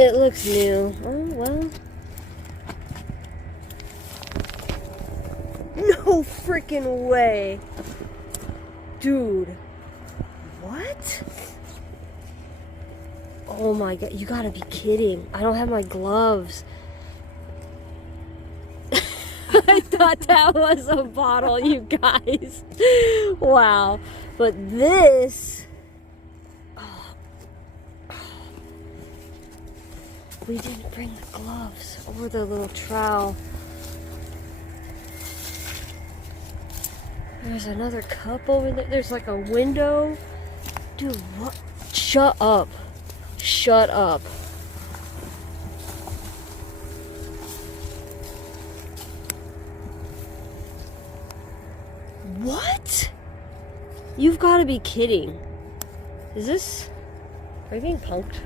It looks new. Oh, well. No freaking way. Dude. What? Oh my god, you gotta be kidding. I don't have my gloves. I thought that was a bottle, you guys. Wow. But this... Oh. We didn't bring the gloves or the little trowel. There's another cup over there. There's like a window. Dude, what? Shut up. Shut up. What? You've got to be kidding. Is this... Are you being punked?